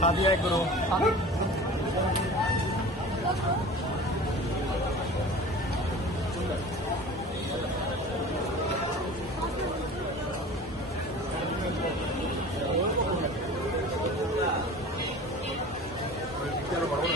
ਸਾਦੀਆ ਕਰੋ ਚਲੋ ਬਾਬਾ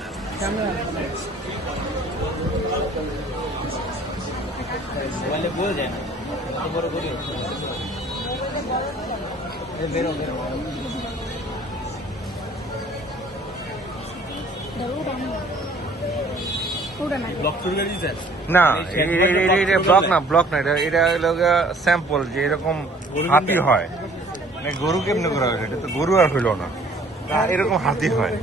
মোবাইলে বোঝা যায় না বড় করে বেরো বেরো। ব্লক না এটা ব্লক না ব্লক না এটা এটা হলো স্যাম্পল যে এরকম হাতি হয়। মানে গরু কেমনে করা হয়? এটা তো গরু আর হইল না। এরকম হাতি হয়।